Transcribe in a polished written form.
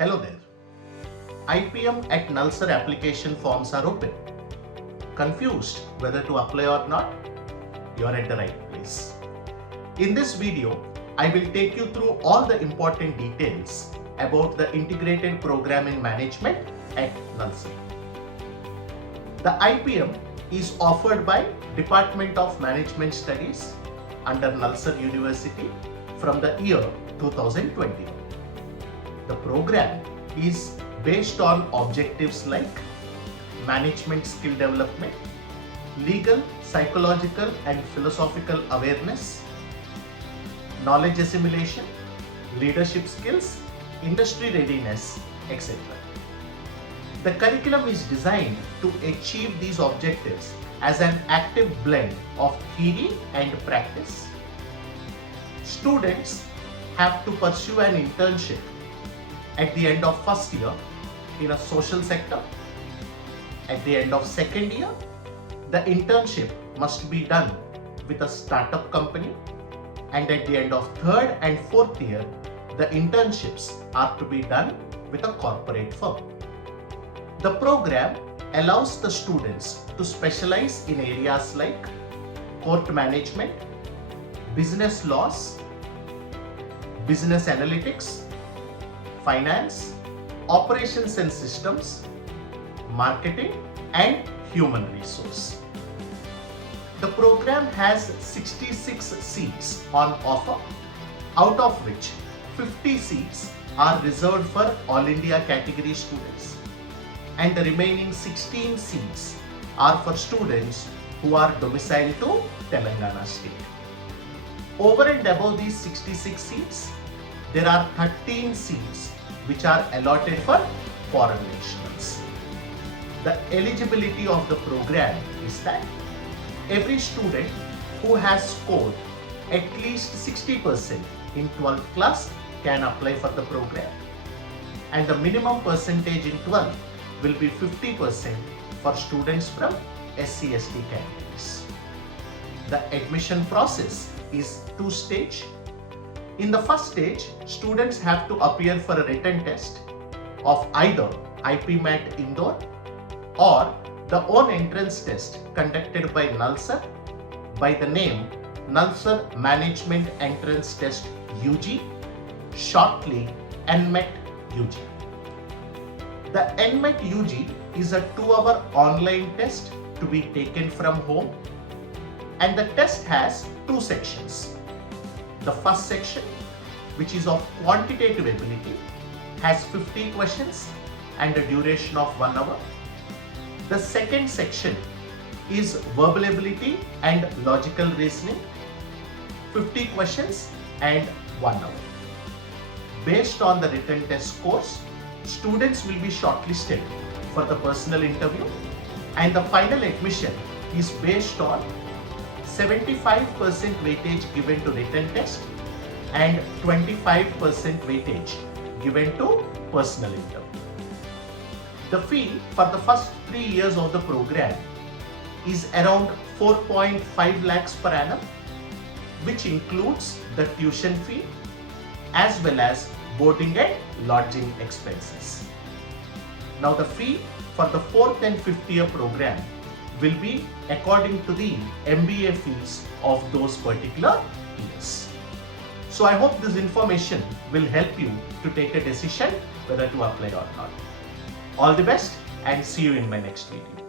Hello there. IPM at NALSAR application forms are open. Confused whether to apply or not? You are at the right place. In this video, I will take you through all the important details about the integrated programming management at NALSAR. The IPM is offered by Department of Management Studies under NALSAR University from the year 2020. The program is based on objectives like management skill development, legal, psychological and philosophical awareness, knowledge assimilation, leadership skills, industry readiness, etc. The curriculum is designed to achieve these objectives as an active blend of theory and practice. Students have to pursue an internship at the end of first year in a social sector. At the end of second year, the internship must be done with a startup company, and at the end of third and fourth year, the internships are to be done with a corporate firm. The program allows the students to specialize in areas like court management, business laws, business analytics, finance, operations and systems, marketing, and human resource. The program has 66 seats on offer, out of which 50 seats are reserved for All India category students, and the remaining 16 seats are for students who are domiciled to Telangana state. Over and above these 66 seats, there are 13 seats which are allotted for foreign nationals. The eligibility of the program is that every student who has scored at least 60% in 12th class can apply for the program, and the minimum percentage in 12th will be 50% for students from SC/ST categories. The admission process is two-stage. In the first stage, students have to appear for a written test of either IPMAT Indore or the own entrance test conducted by NALSAR by the name NALSAR Management Entrance Test UG, shortly NMET UG. The NMET UG is a 2-hour online test to be taken from home, and the test has two sections. The first section, which is of quantitative ability, has 50 questions and a duration of 1 hour. The second section is verbal ability and logical reasoning, 50 questions and 1 hour. Based on the written test scores, students will be shortlisted for the personal interview, and the final admission is based on 75% weightage given to written test and 25% weightage given to personal interview. The fee for the first 3 years of the program is around 4.5 lakhs per annum, which includes the tuition fee as well as boarding and lodging expenses. Now the fee for the 4th and 5th year program will be according to the MBA fees of those particular years. So I hope this information will help you to take a decision whether to apply or not. All the best, and see you in my next video.